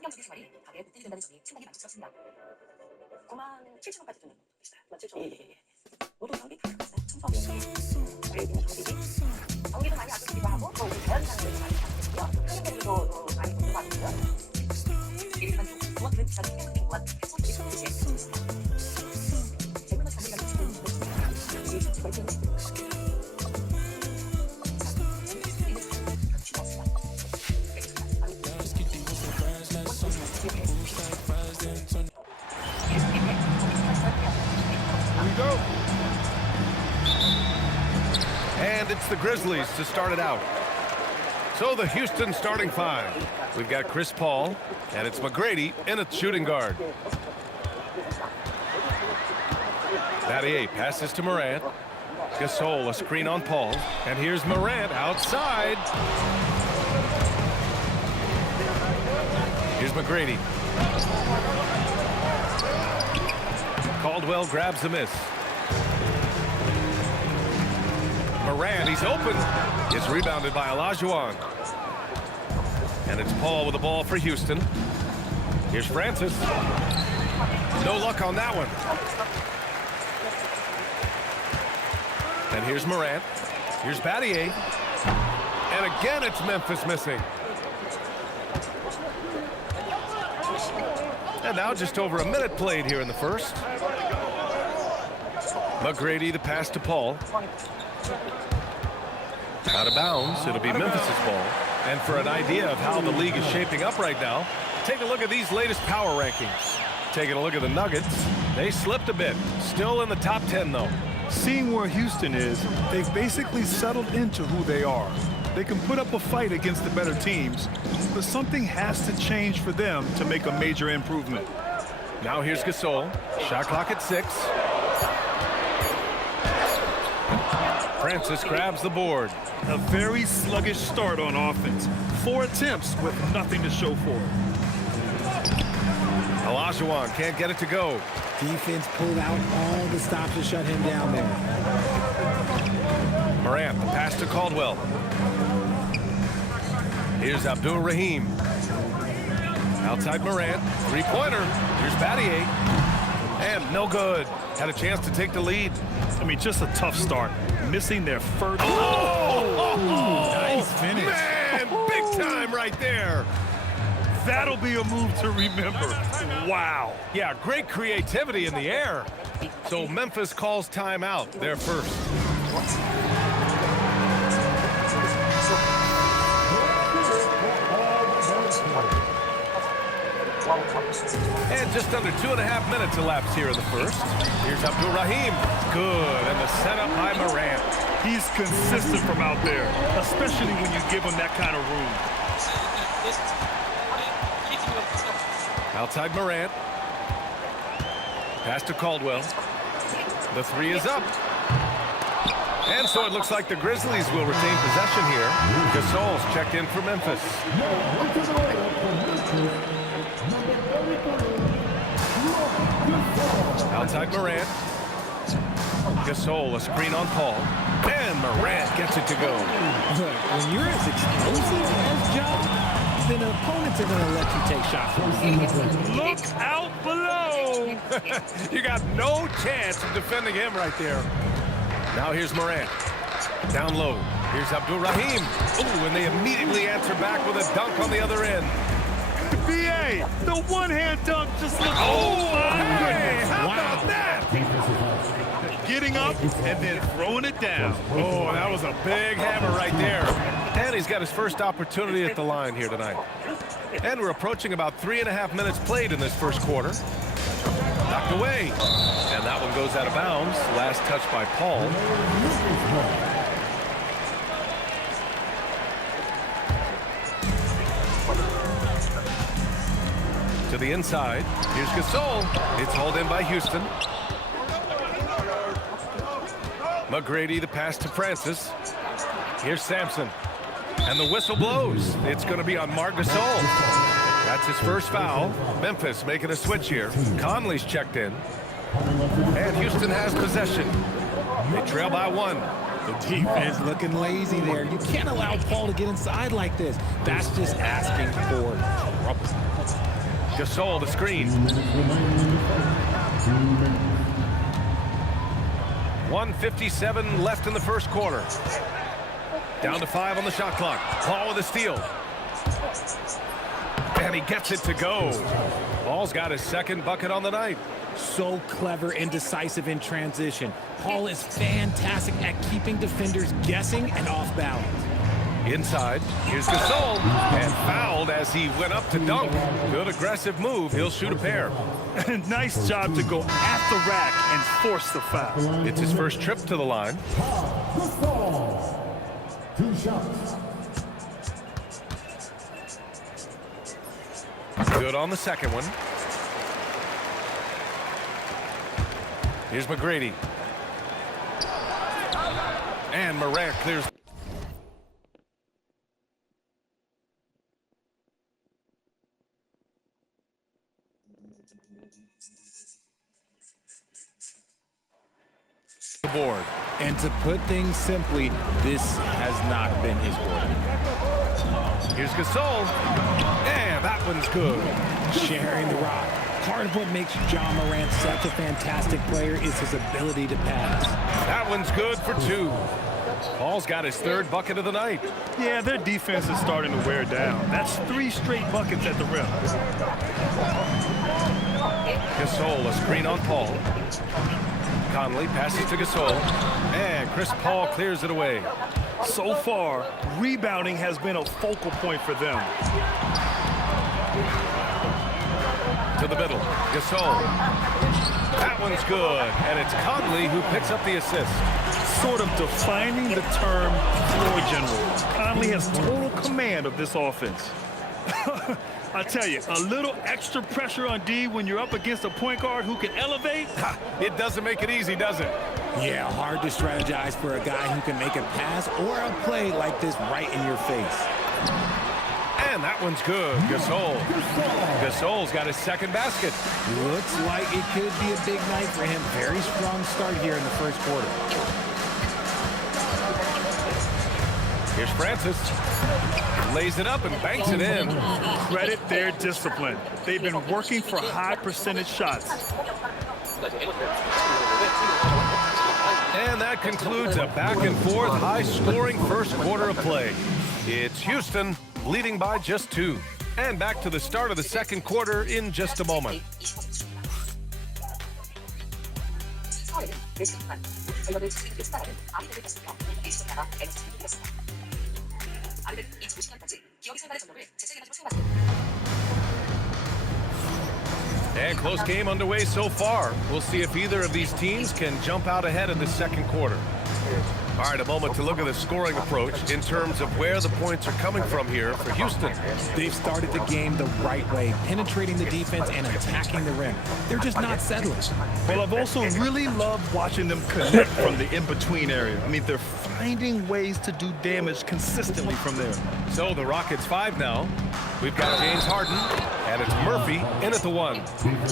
환경적인 생활이 가게에 보탬이 된다는 점이 상당히 만족스럽습니다. 97,000원까지 주는 것도 있어요. 97,000원. 모든 장비 다 들어갔어요. 청소하고 그리고 전기도 전기도 많이 아끼기도 하고 또 우리 자연산도 많이 아끼고요. 환경적으로도 많이 공부하고요. 일반 무엇들은 비싼 행동과 해소들이 소득시에 있습니다. 재물과 자기가 주는 것을 일주일 걸쳐 있습니다. And it's the Grizzlies to start it out. So the Houston starting five. We've got Chris Paul, and it's McGrady in at shooting guard. Battier passes to Morant. Gasol, a screen on Paul. And here's Morant outside. Here's McGrady. Caldwell grabs the miss. Morant, he's open. It's rebounded by Olajuwon. And it's Paul with the ball for Houston. Here's Francis. No luck on that one. And here's Morant. Here's Battier. And again, it's Memphis missing. And now just over a minute played here in the first. McGrady, the pass to Paul. Out of bounds, it'll be Memphis's ball. And for an idea of how the league is shaping up right now, take a look at these latest power rankings. Taking a look at the Nuggets, they slipped a bit. Still in the top 10, though. Seeing where Houston is, they've basically settled into who they are. They can put up a fight against the better teams, but something has to change for them to make a major improvement. Now here's Gasol. Shot clock at 6. Francis grabs the board. A very sluggish start on offense. 4 attempts with nothing to show for it. Olajuwon can't get it to go. Defense pulled out all the stops to shut him down there. Morant, the pass to Caldwell. Here's Abdul Rahim. Outside Morant, three-pointer. Here's Battier. And no good. Had a chance to take the lead. I mean, just a tough start. Missing their first. Nice finish. Man, big time right there. That'll be a move to remember. Wow. Yeah, great creativity in the air. So Memphis calls timeout, their first. And just under 2.5 minutes elapsed here in the first. Here's Abdul Rahim. Good, and the setup by Morant. He's consistent from out there, especially when you give him that kind of room. Outside Morant. Pass to Caldwell. The three is up. And so it looks like the Grizzlies will retain possession here. Gasol's checked in for Memphis. Outside Morant. Gasol, a screen on Paul. And Morant gets it to go. When you're as explosive as Joe, then opponents are going to let you take shots from you. Look out below. You got no chance of defending him right there. Now here's Morant. Down low. Here's Abdul Rahim. Ooh, and they immediately answer back with a dunk on the other end. BA, the one-hand dunk just looks... Hey, how about that? Getting up and then throwing it down. Oh, that was a big hammer right there. And he's got his first opportunity at the line here tonight. And we're approaching about 3.5 minutes played in this first quarter. Knocked away. And that one goes out of bounds. Last touch by Paul. To the inside. Here's Gasol. It's hauled in by Houston. McGrady, the pass to Francis. Here's Samson. And the whistle blows. It's going to be on Marc Gasol. That's his first foul. Memphis making a switch here. Conley's checked in. And Houston has possession. They trail by 1. The defense looking lazy there. You can't allow Paul to get inside like this. That's just asking for trouble. Gasol, the screen. 1:57 left in the first quarter. Down to 5 on the shot clock. Paul with a steal. And he gets it to go. Paul's got his second bucket on the night. So clever and decisive in transition. Paul is fantastic at keeping defenders guessing and off balance. Inside, here's Gasol, and fouled as he went up to dunk. Good aggressive move. He'll shoot a pair. Nice job to go at the rack and force the foul. It's his first trip to the line. 2 shots. Good on the second one. Here's McGrady. And Morant clears. The board. And to put things simply, this has not been his work. Here's Gasol. And that one's good. Sharing the rock. Part of what makes John Morant such a fantastic player is his ability to pass. That one's good for 2. Paul's got his third bucket of the night. Yeah, their defense is starting to wear down. That's 3 straight buckets at the rim. Gasol, a screen on Paul. Conley passes to Gasol. And Chris Paul clears it away. So far, rebounding has been a focal point for them. To the middle, Gasol. That one's good, and it's Conley who picks up the assist. Sort of defining the term floor general. Conley has total command of this offense. I tell you, a little extra pressure on D when you're up against a point guard who can elevate. It doesn't make it easy, does it? Yeah, hard to strategize for a guy who can make a pass or a play like this right in your face. And that one's good. Gasol. Gasol's got his second basket. Looks like it could be a big night for him. Very strong start here in the first quarter. Here's Francis. Lays it up and banks it in. Credit their discipline. They've been working for high percentage shots. And that concludes a back-and-forth, high-scoring first quarter of play. It's Houston leading by just 2. And back to the start of the second quarter in just a moment. And close game underway so far. We'll see if either of these teams can jump out ahead in the second quarter. All right, a moment to look at the scoring approach in terms of where the points are coming from here for Houston. They've started the game the right way, penetrating the defense and attacking the rim. They're just not settling. Well, I've also really loved watching them connect from the in-between area. I mean, they're finding ways to do damage consistently from there. So the Rockets 5 now. We've got James Harden, and it's Murphy in at the 1.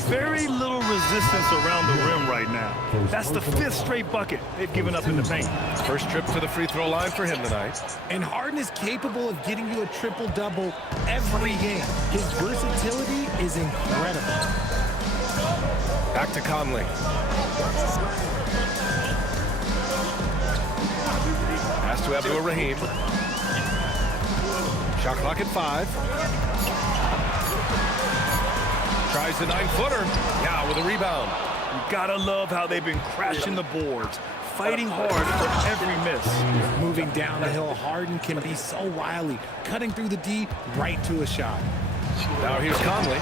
Very little resistance around the rim right now. That's the 5th straight bucket they've given up in the paint. First trip to the free throw line for him tonight. And Harden is capable of getting you a triple-double every game. His versatility is incredible. Back to Conley. Pass to Adul Rahim. Shot clock at 5. Tries the 9-footer. Yeah, with a rebound. You gotta love how they've been crashing the boards, fighting hard for every miss. Moving down the hill, Harden can be so wily, cutting through the D right to a shot. Now here's Conley.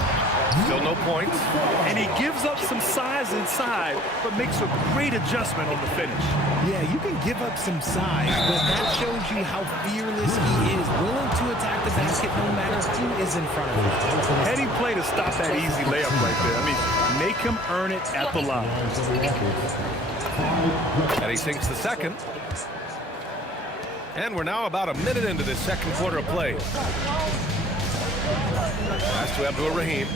Still no points. And he gives up some size inside, but makes a great adjustment on the finish. Yeah, you can give up some size, but that shows you how fearless he is, willing to attack the basket no matter who is in front of him. Heady play to stop that easy layup right there. I mean, make him earn it at the line. And he sinks the second. And we're now about a minute into this second quarter of play. Pass to Abdul Rahim.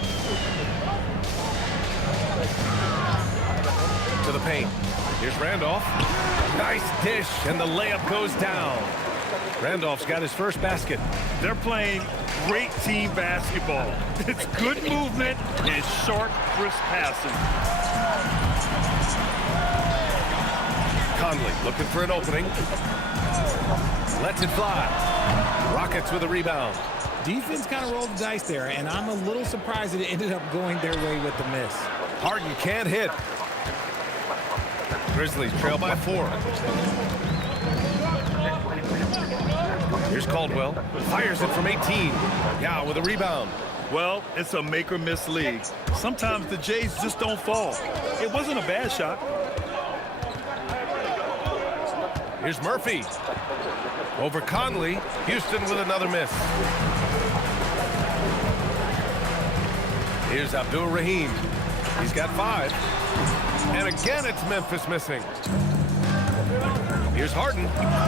To the paint. Here's Randolph. Nice dish, and the layup goes down. Randolph's got his first basket. They're playing great team basketball. It's good movement and sharp, crisp passing. Conley looking for an opening. Lets it fly. Rockets with a rebound. Defense kind of rolled the dice there, and I'm a little surprised that it ended up going their way with the miss. Harden can't hit. Grizzlies trail by 4. Here's Caldwell. Fires it from 18. Yeah, with a rebound. Well, it's a make or miss league. Sometimes the Jays just don't fall. It wasn't a bad shot. Here's Murphy. Over Conley. Houston with another miss. Here's Abdul Rahim. He's got 5. And again, it's Memphis missing. Here's Harden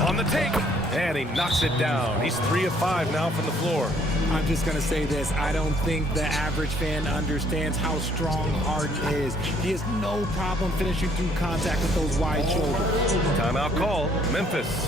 on the take. And he knocks it down. He's 3 of 5 now from the floor. I'm just going to say this. I don't think the average fan understands how strong Harden is. He has no problem finishing through contact with those wide shoulders. Timeout call. Memphis.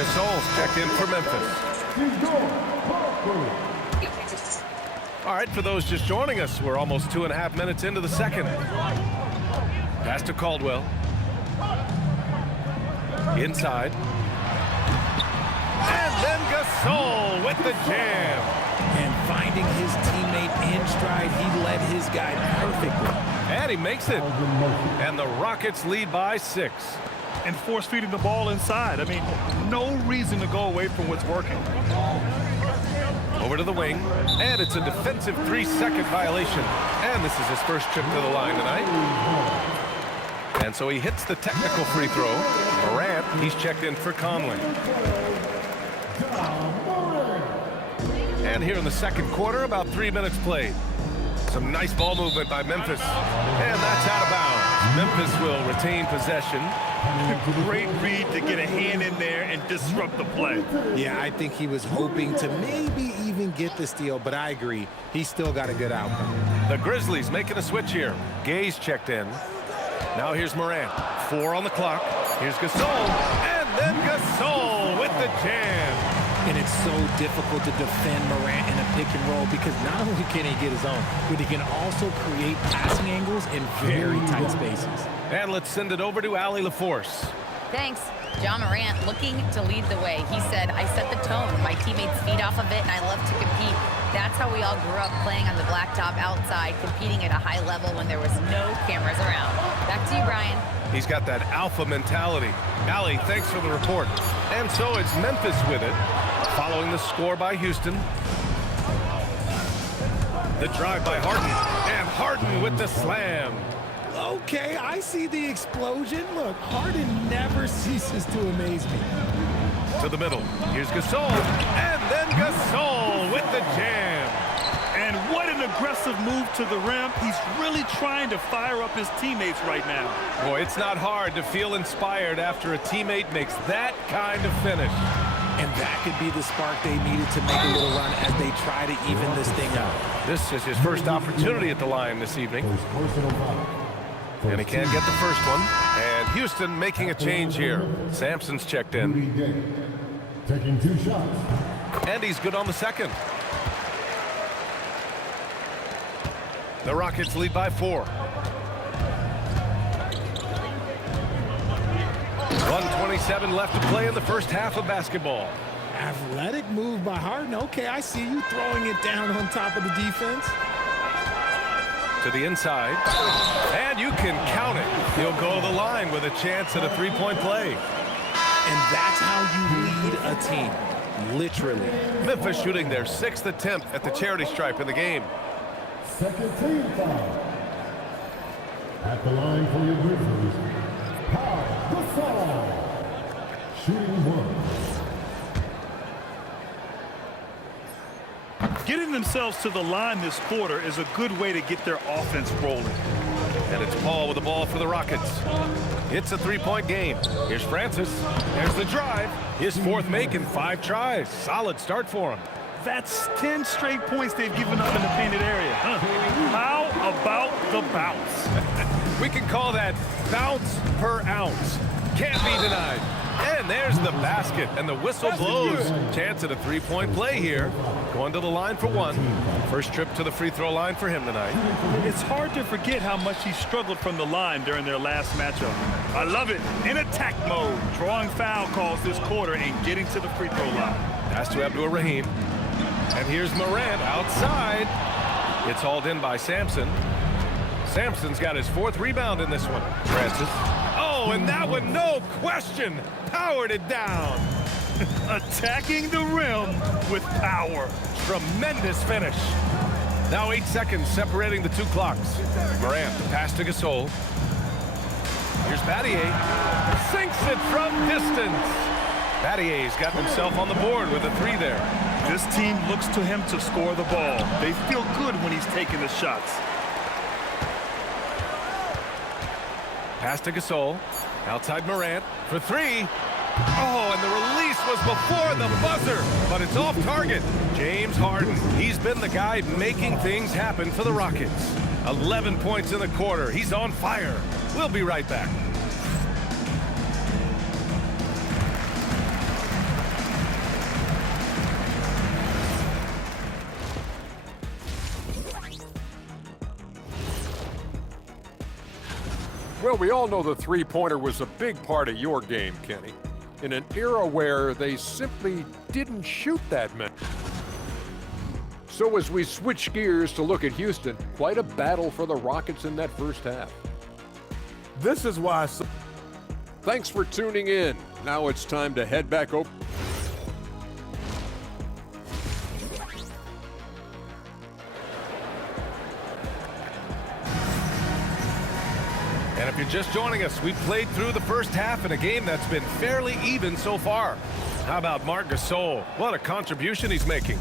Gasol's checked in for Memphis. All right, for those just joining us, we're almost 2.5 minutes into the second. Pass to Caldwell. Inside. And then Gasol with the jam. And finding his teammate in stride, he led his guy perfectly. And he makes it. And the Rockets lead by 6. And force feeding the ball inside. I mean, no reason to go away from what's working. Over to the wing. And it's a defensive 3-second violation. And this is his first trip to the line tonight. And so he hits the technical free throw. Morant, he's checked in for Conley. And here in the second quarter, about 3 minutes played. Some nice ball movement by Memphis. And that's out of bounds. Memphis will retain possession. Great read to get a hand in there and disrupt the play. Yeah, I think he was hoping to maybe even get the steal, but I agree. He still got a good outcome. The Grizzlies making a switch here. Gay's checked in. Now here's Morant. 4 on the clock. Here's Gasol. And then Gasol with the jam. And it's so difficult to defend Morant in a pick and roll because not only can he get his own, but he can also create passing angles in very tight spaces. And let's send it over to Allie LaForce. Thanks. John Morant looking to lead the way. He said, I set the tone. My teammates feed off of it, and I love to compete. That's how we all grew up, playing on the blacktop outside, competing at a high level when there was no cameras around. Back to you, Brian. He's got that alpha mentality. Allie, thanks for the report. And so it's Memphis with it, following the score by Houston. The drive by Harden, and Harden with the slam. Okay, I see the explosion. Look, Harden never ceases to amaze me. To the middle. Here's Gasol, and then Gasol with the jam. And what an aggressive move to the rim. He's really trying to fire up his teammates right now. Boy, it's not hard to feel inspired after a teammate makes that kind of finish. And that could be the spark they needed to make a little run as they try to even this thing up. This is his first opportunity at the line this evening. And he can't get the first one. And Houston making a change here. Samson's checked in. Taking 2 shots. And he's good on the second. The Rockets lead by 4. 1:27 left to play in the first half of basketball. Athletic move by Harden. Okay, I see you throwing it down on top of the defense. To the inside. And you can count it. He'll go to the line with a chance at a 3-point play. And that's how you lead a team. Literally. Memphis shooting their 6th attempt at the charity stripe in the game. Second team foul. At the line for your Grizzlies, Gasol. Shooting one. Getting themselves to the line this quarter is a good way to get their offense rolling. And it's Paul with the ball for the Rockets. It's a three-point game. Here's Francis. There's the drive. His fourth make in 5 tries. Solid start for him. That's 10 straight points they've given up in the painted area. How about the bounce? We can call that bounce per ounce. Can't be denied. And there's the basket, and the whistle blows. Chance at a three-point play here. Going to the line for one. First trip to the free throw line for him tonight. It's hard to forget how much he struggled from the line during their last matchup. I love it. In attack mode, drawing foul calls this quarter and getting to the free throw line. Pass to Adul Rahim. And here's Morant outside. It's hauled in by Samson. Samson's got his 4th rebound in this one. Francis. Oh, and that one, no question, powered it down. Attacking the rim with power. Tremendous finish. Now 8 seconds separating the 2 clocks. Morant, pass to Gasol. Here's Battier. Sinks it from distance. Battier's got himself on the board with a 3 there. This team looks to him to score the ball. They feel good when he's taking the shots. Pass to Gasol. Outside Morant for 3. Oh, and the release was before the buzzer, but it's off target. James Harden, he's been the guy making things happen for the Rockets. 11 points in the quarter. He's on fire. We'll be right back. Well, we all know the three-pointer was a big part of your game, Kenny, in an era where they simply didn't shoot that many. So as we switch gears to look at Houston, quite a battle for the Rockets in that first half. This is why. Thanks for tuning in. Now it's time to head back over. And if you're just joining us, we played through the first half in a game that's been fairly even so far. How about Marc Gasol? What a contribution he's making.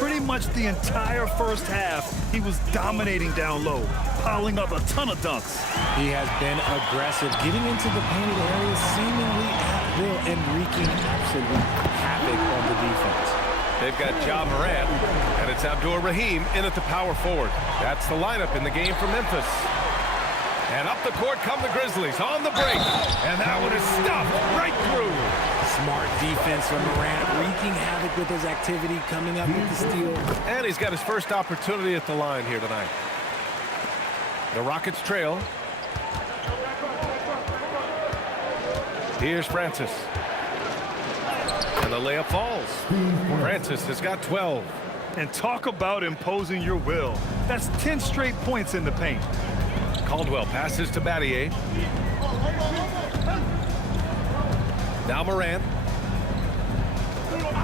Pretty much the entire first half, he was dominating down low, piling up a ton of dunks. He has been aggressive, getting into the painted areas seemingly at will and wreaking absolute havoc on the defense. They've got Ja Morant, and it's Adul Rahim in at the power forward. That's the lineup in the game for Memphis. And up the court come the Grizzlies on the break. And that one is stuffed right through. Smart defense from Morant, wreaking havoc with his activity, coming up with the steal. And he's got his first opportunity at the line here tonight. The Rockets trail. Here's Francis. And the layup falls. Francis has got 12. And talk about imposing your will. That's 10 straight points in the paint. Caldwell passes to Battier. Now Morant.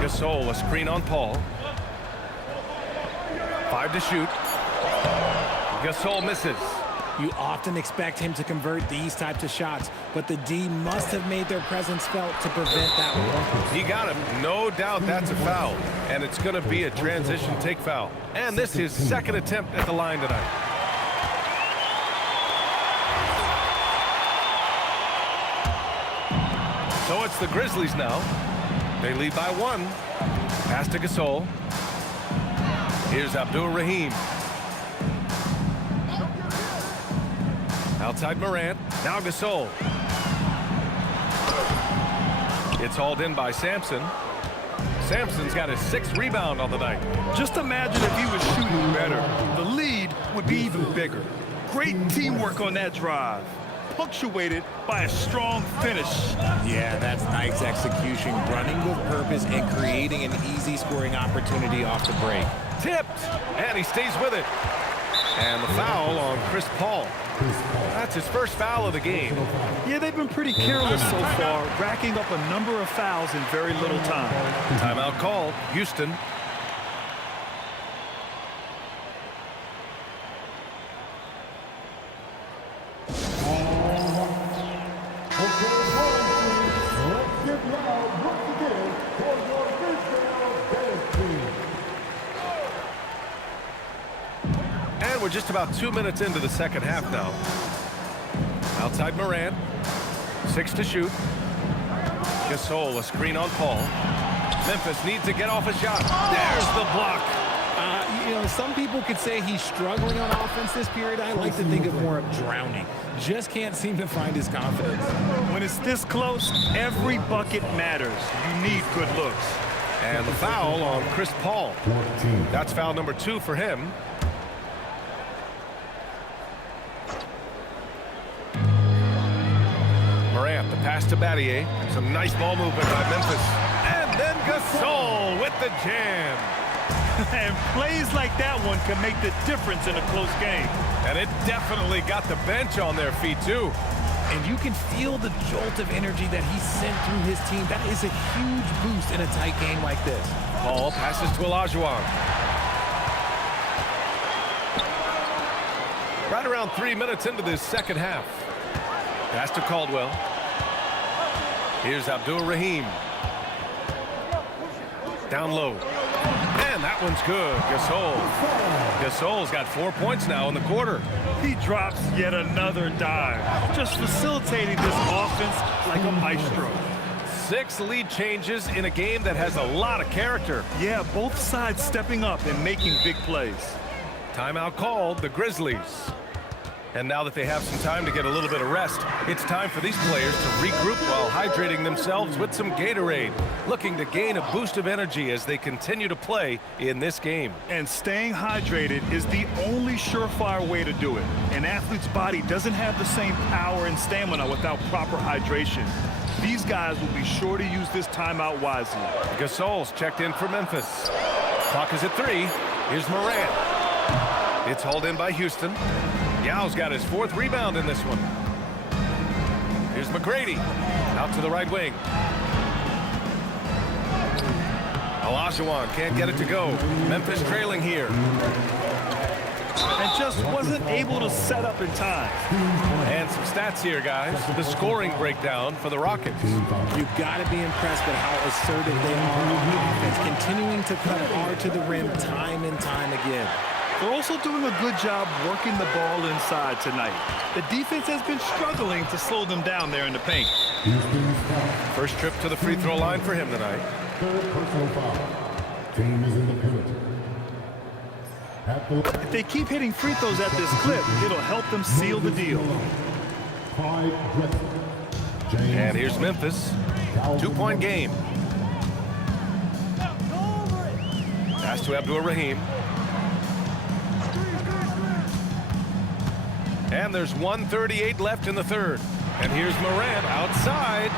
Gasol, a screen on Paul. 5 to shoot. Gasol misses. You often expect him to convert these types of shots, but the D must have made their presence felt to prevent that one. He got him. No doubt that's a foul. And it's going to be a transition take foul. And this is his second attempt at the line tonight. So it's the Grizzlies now. They lead by 1. Pass to Gasol. Here's Adul Rahim. Outside Morant. Now Gasol. It's hauled in by Samson. Samson's got his 6th rebound on the night. Just imagine if he was shooting better. The lead would be even bigger. Great teamwork on that drive, punctuated by a strong finish. Yeah, that's nice execution, running with purpose and creating an easy scoring opportunity off the break. Tipped, and he stays with it. And the foul on Chris Paul. That's his first foul of the game. Yeah, they've been pretty careless so far, racking up a number of fouls in very little time. Timeout call, Houston. And we're just about 2 minutes into the second half now. Outside Morant. 6 to shoot. Gasol, a screen on Paul. Memphis needs to get off a shot. There's the block. You know, some people could say he's struggling on offense this period. I like to think of more of drowning. Just can't seem to find his confidence. When it's this close, every bucket matters. You need good looks. And the foul on Chris Paul. 14. That's foul number 2 for him. Morant, the pass to Battier. Some nice ball movement by Memphis. And then Gasol with the jam. And plays like that one can make the difference in a close game. And it definitely got the bench on their feet, too. And you can feel the jolt of energy that he sent through his team. That is a huge boost in a tight game like this. Paul passes to Olajuwon. Right around 3 minutes into this second half. Pass to Caldwell. Here's Abdul Rahim. Down low. And that one's good. Gasol's got 4 points now in the quarter. He drops yet another dive, just facilitating this offense like a maestro. 6 lead changes in a game that has a lot of character. Yeah, both sides stepping up and making big plays. Timeout called, the Grizzlies. And now that they have some time to get a little bit of rest, it's time for these players to regroup while hydrating themselves with some Gatorade, looking to gain a boost of energy as they continue to play in this game. And staying hydrated is the only surefire way to do it. An athlete's body doesn't have the same power and stamina without proper hydration. These guys will be sure to use this timeout wisely. Gasol's checked in for Memphis. Clock is at 3. Here's Morant. It's hauled in by Houston. Yao's got his 4th rebound in this one. Here's McGrady. Out to the right wing. Olajuwon can't get it to go. Memphis trailing here. And just wasn't able to set up in time. And some stats here, guys. The scoring breakdown for the Rockets. You've got to be impressed with how assertive they are on defense, continuing to cut hard to the rim time and time again. They're also doing a good job working the ball inside tonight. The defense has been struggling to slow them down there in the paint. First trip to the free throw line for him tonight. 3rd personal foul. Team is in the penalty. If they keep hitting free throws at this clip, it'll help them seal the deal. Clyde, Drexler. And here's Memphis. 2-point game. Pass to Abdul Rahim. And there's 1:38 left in the third. And here's Morant outside.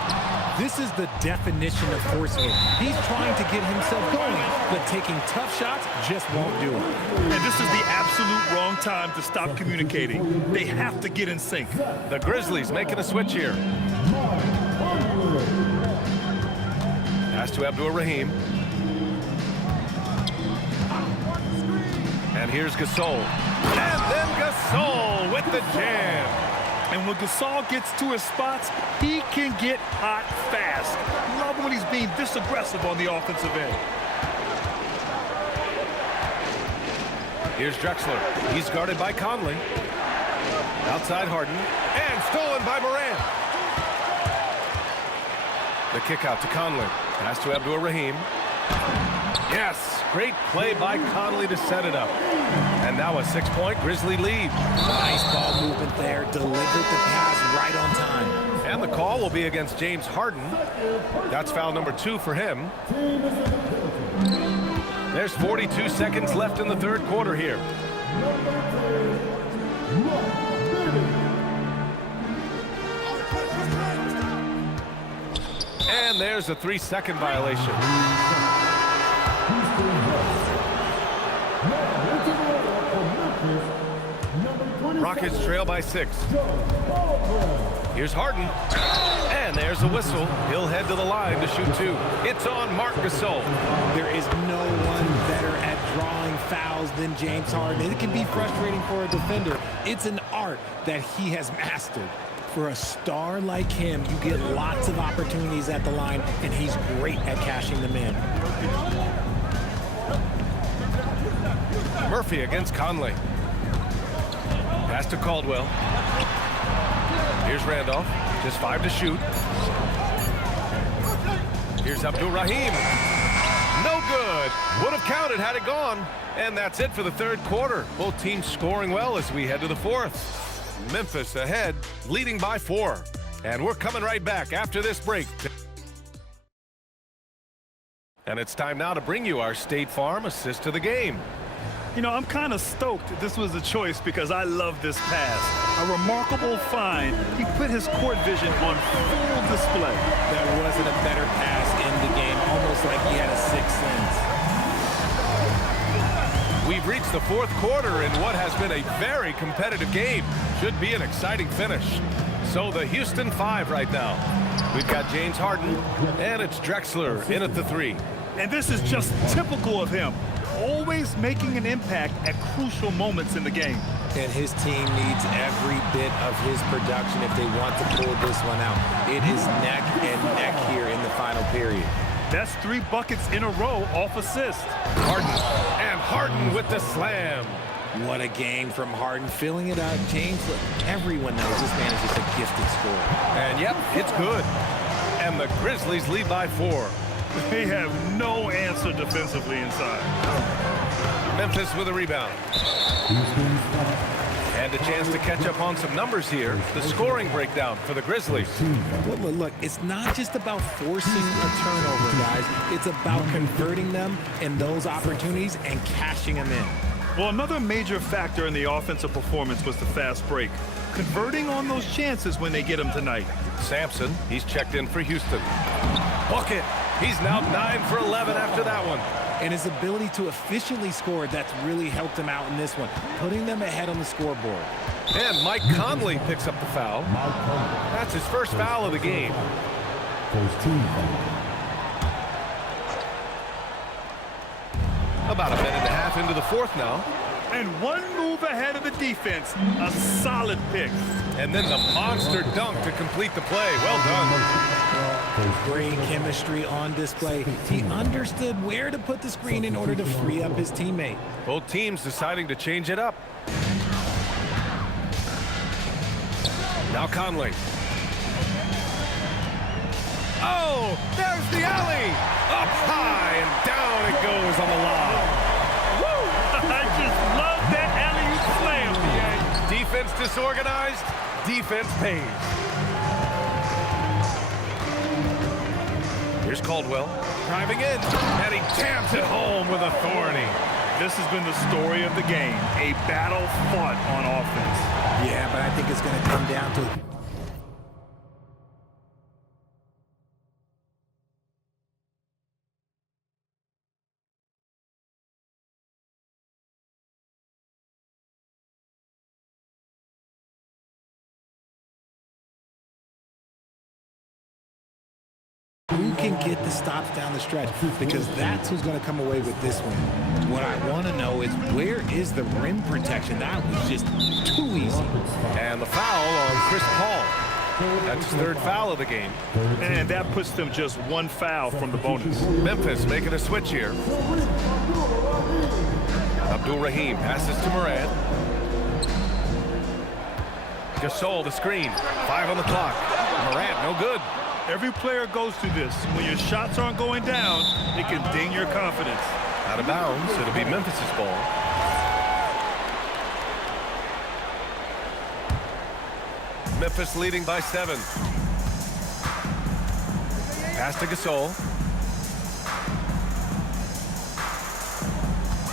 This is the definition of forcing it. He's trying to get himself going, but taking tough shots just won't do it. And this is the absolute wrong time to stop communicating. They have to get in sync. The Grizzlies making a switch here. Pass to Abdul Rahim. And here's Gasol. And then Gasol with the jam. And when Gasol gets to his spots, he can get hot fast. Love when he's being this aggressive on the offensive end. Here's Drexler. He's guarded by Conley. Outside Harden. And stolen by Morant. The kick out to Conley. Pass to Abdul Rahim. Yes, great play by Conley to set it up. And now a 6-point Grizzly lead. Nice ball movement there. Delivered the pass right on time. And the call will be against James Harden. That's foul number 2 for him. There's 42 seconds left in the third quarter here. And there's a 3-second violation. Rockets trail by 6. Here's Harden. And there's a whistle. He'll head to the line to shoot 2. It's on Marc Gasol. There is no one better at drawing fouls than James Harden. It can be frustrating for a defender. It's an art that he has mastered. For a star like him, you get lots of opportunities at the line, and he's great at cashing them in. Murphy against Conley. Pass to Caldwell. Here's Randolph. Just 5 to shoot. Here's Abdul Rahim. No good. Would have counted had it gone. And that's it for the third quarter. Both teams scoring well as we head to the fourth. Memphis ahead, leading by 4. And we're coming right back after this break. And it's time now to bring you our State Farm assist to the game. You know, I'm kind of stoked this was a choice because I love this pass. A remarkable find. He put his court vision on full display. There wasn't a better pass in the game, almost like he had a sixth sense. We've reached the fourth quarter in what has been a very competitive game. Should be an exciting finish. So the Houston 5 right now. We've got James Harden, and it's Drexler in at the 3. And this is just typical of him. Always making an impact at crucial moments in the game. And his team needs every bit of his production if they want to pull this one out. It is neck and neck here in the final period. That's 3 buckets in a row off assist. Harden, and Harden with the slam. What a game from Harden, filling it out. James, look, everyone knows this man is just a gifted scorer. And yep, it's good. And the Grizzlies lead by 4. They have no answer defensively inside. Memphis with a rebound. And a chance to catch up on some numbers here. The scoring breakdown for the Grizzlies. Look, it's not just about forcing a turnover, guys. It's about converting them in those opportunities and cashing them in. Well, another major factor in the offensive performance was the fast break. Converting on those chances when they get them tonight. Samson, he's checked in for Houston. Bucket. He's now 9 for 11 after that one. And his ability to efficiently score, that's really helped him out in this one, putting them ahead on the scoreboard. And Mike Conley picks up the foul. That's his first foul of the game. About a minute and a half into the fourth now. And one move ahead of the defense. A solid pick. And then the monster dunk to complete the play. Well done. Great chemistry on display. He understood where to put the screen in order to free up his teammate. Both teams deciding to change it up. Now Conley. Oh, there's the alley. Up high and down it goes on the lob. Woo! I just love that alley-oop slam, BA. Defense disorganized, defense pays. Here's Caldwell, driving in, and he jams it home with authority. This has been the story of the game, a battle fought on offense. Yeah, but I think it's going to come down to... who can get the stops down the stretch, because that's who's going to come away with this one. What I want to know is, where is the rim protection? That was just too easy. And the foul on Chris Paul. That's his third foul of the game. And that puts them just 1 foul from the bonus. Memphis making a switch here. Abdul Rahim passes to Morant. Gasol the screen. 5 on the clock. Morant no good. Every player goes through this. When your shots aren't going down, it can ding your confidence. Out of bounds, it'll be Memphis's ball. Memphis leading by 7. Pass to Gasol.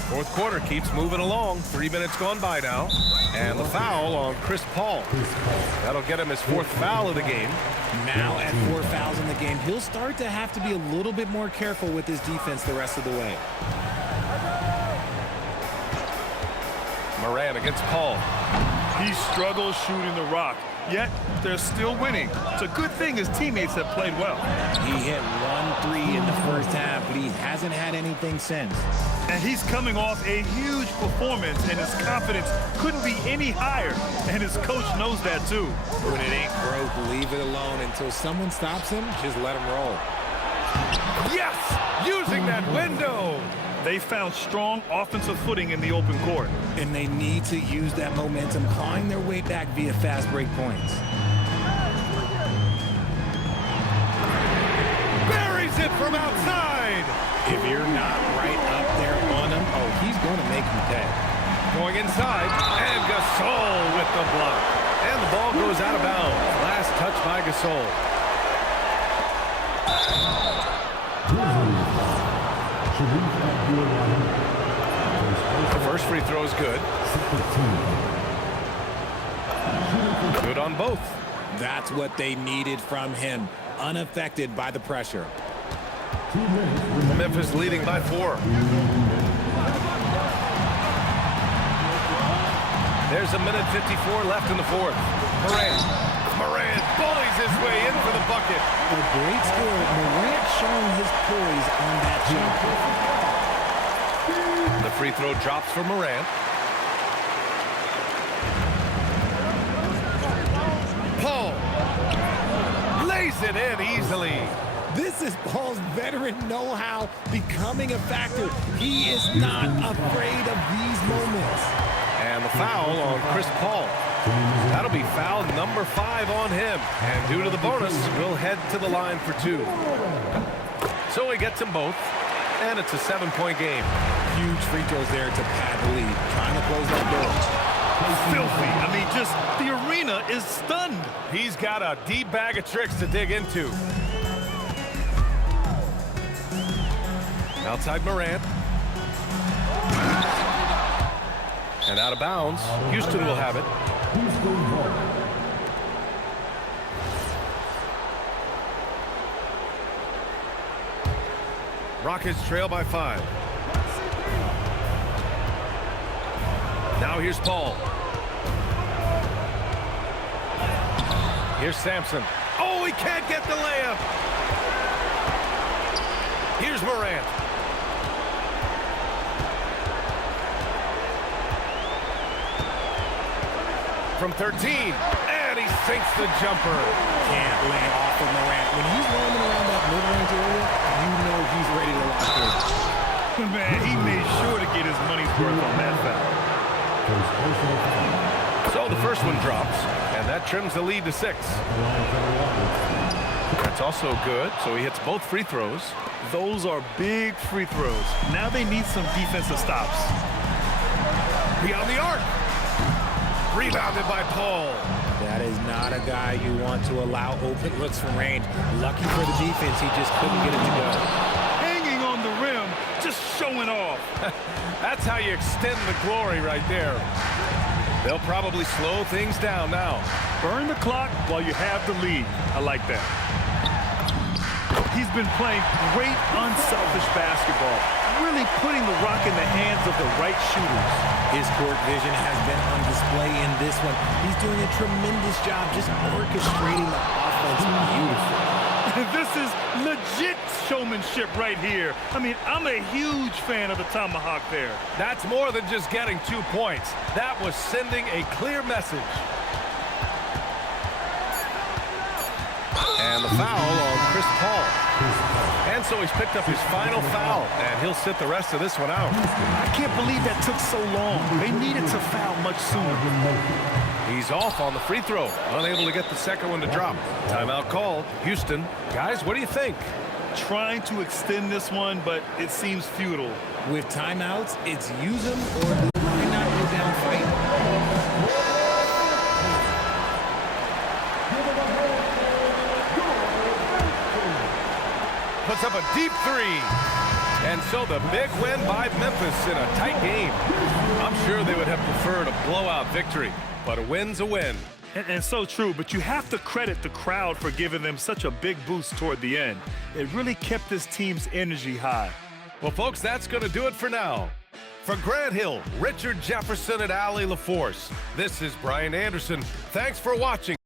Fourth quarter keeps moving along. 3 minutes gone by now. And the foul on Chris Paul. That'll get him his 4th foul of the game. Now at 4 fouls in the game, he'll start to have to be a little bit more careful with his defense the rest of the way. Morant against Paul. He struggles shooting the rock, yet they're still winning. It's a good thing his teammates have played well. He hit 1 3 in the first half, but he hasn't had anything since. And he's coming off a huge performance, and his confidence couldn't be any higher. And his coach knows that too. When it ain't broke, leave it alone. Until someone stops him, just let him roll. Yes! Using that window! They found strong offensive footing in the open court. And they need to use that momentum, clawing their way back via fast break points. Buries it from outside. If you're not right up there on him, oh, he's going to make you pay. Going inside, and Gasol with the block. And the ball goes out of bounds. Last touch by Gasol. The first free throw is good. Good on both. That's what they needed from him, unaffected by the pressure. Memphis leading by 4. There's a minute 54 left in the fourth. Morant bullies his way in for the bucket. A great score. Morant showing his poise on that shot. The free throw drops for Morant. Paul lays it in easily. This is Paul's veteran know-how becoming a factor. He is not afraid of these moments. And the foul on Chris Paul. That'll be foul number 5 on him. And due to the bonus, we'll head to the line for 2. So he gets them both, and it's a 7-point game. Huge free throws there to pad the lead, trying to close that door. Filthy. I mean, just the arena is stunned. He's got a deep bag of tricks to dig into. Outside Morant. And out of bounds. Houston will have it. Rockets trail by 5. Now here's Paul. Here's Samson. Oh, he can't get the layup. Here's Morant. From 13, and he sinks the jumper. Can't lay off of Morant. When he's roaming around that mid-range area, you know he's ready to lock in. Man, he made sure to get his money's worth on that foul. So the first one drops, and that trims the lead to 6. That's also good, so he hits both free throws. Those are big free throws. Now they need some defensive stops. Beyond the arc. Rebounded by Paul. That is not a guy you want to allow open looks from range. Lucky for the defense, he just couldn't get it to go. Hanging on the rim, just showing off. That's how you extend the glory right there. They'll probably slow things down now. Burn the clock while you have the lead. I like that. He's been playing great, unselfish basketball, really putting the rock in the hands of the right shooters. His court vision has been on display in this one. He's doing a tremendous job just orchestrating the offense beautifully. This is legit showmanship right here. I mean, I'm a huge fan of the tomahawk there. That's more than just getting 2 points. That was sending a clear message. And the foul on Chris Paul. And so he's picked up his final foul, and he'll sit the rest of this one out. I can't believe that took so long. They needed to foul much sooner. He's off on the free throw, unable to get the second one to drop. Timeout called. Houston. Guys, what do you think? Trying to extend this one, but it seems futile. With timeouts, it's use them or why not go down fighting. Puts up a deep 3. And so the big win by Memphis in a tight game. I'm sure they would have preferred a blowout victory, but a win's a win. And so true, but you have to credit the crowd for giving them such a big boost toward the end. It really kept this team's energy high. Well, folks, that's going to do it for now. For Grant Hill, Richard Jefferson, and Allie LaForce, this is Brian Anderson. Thanks for watching.